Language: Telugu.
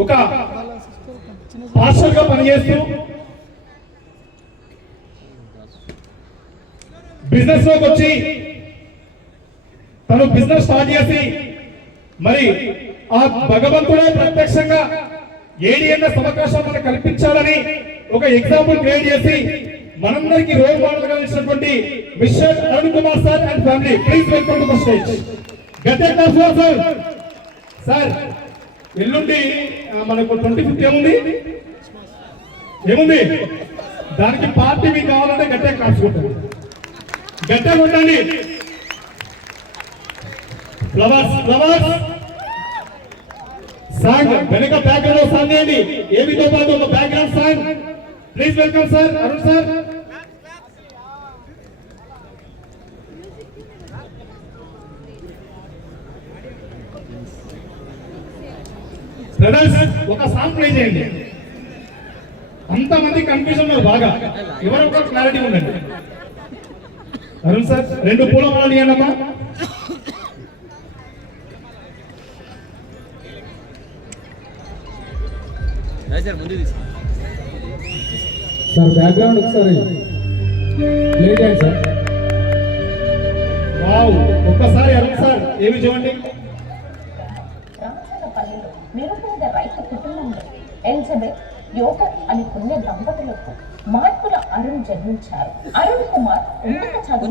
ఒక పాస్టర్ గా పనిచేస్తూ బిజినెస్ లోకి వచ్చి తను బిజినెస్ స్టార్ట్ చేసి మరి ఆ భగవంతుడే ప్రత్యక్షంగా ఏడిఎన్ఎస్ అవకాశం మనకు కల్పించాలని ఒక ఎగ్జాంపుల్ క్రియేట్ చేసి మనందరికీ రోల్ మోడల్ గా ఇచ్చినటువంటి mister Arun Kumar sir and family please welcome to the stage. గట్టిగా క్లాస్ సార్. సార్ ఎల్లుండి మనకు 25th ఏముంది దానికి పార్టీ మీకు కావాలంటే గట్టిగా క్లాస్ కొట్టండి, గట్టిగా కొట్టండి. ఫ్లవర్స్ ఫ్లవర్స్ సాంగ్ వెనక బ్యాక్గ్రౌండ్ సాంగ్ చేయండి. ఏమితో పాటు ఒక background song. Please welcome sir Arun sir. Brothers ఒక సాంగ్ ప్లే చేయండి. అంతమంది కన్ఫ్యూజన్ ఉన్నారు బాగా, ఎవరు ఒక క్లారిటీ ఉండండి. అరుణ్ సార్ 2 పూల మాలలు ఇవ్వండి అమ్మా. సార్ బ్యాక్గ్రౌండ్ ఒకసారి ప్లే చేయండి సార్. వావ్ ఒక్కసారి అరుణ్ సార్ ఏమి చూడండి. నిరుపేద రైతు కుటుంబంలో ఎలిజబెత్ యోగర్ అని పుణ్య దంపతులకు మార్పుల అరుణ్ జన్మించారు. అరుణ్ కుమార్ ఉన్నత చదువు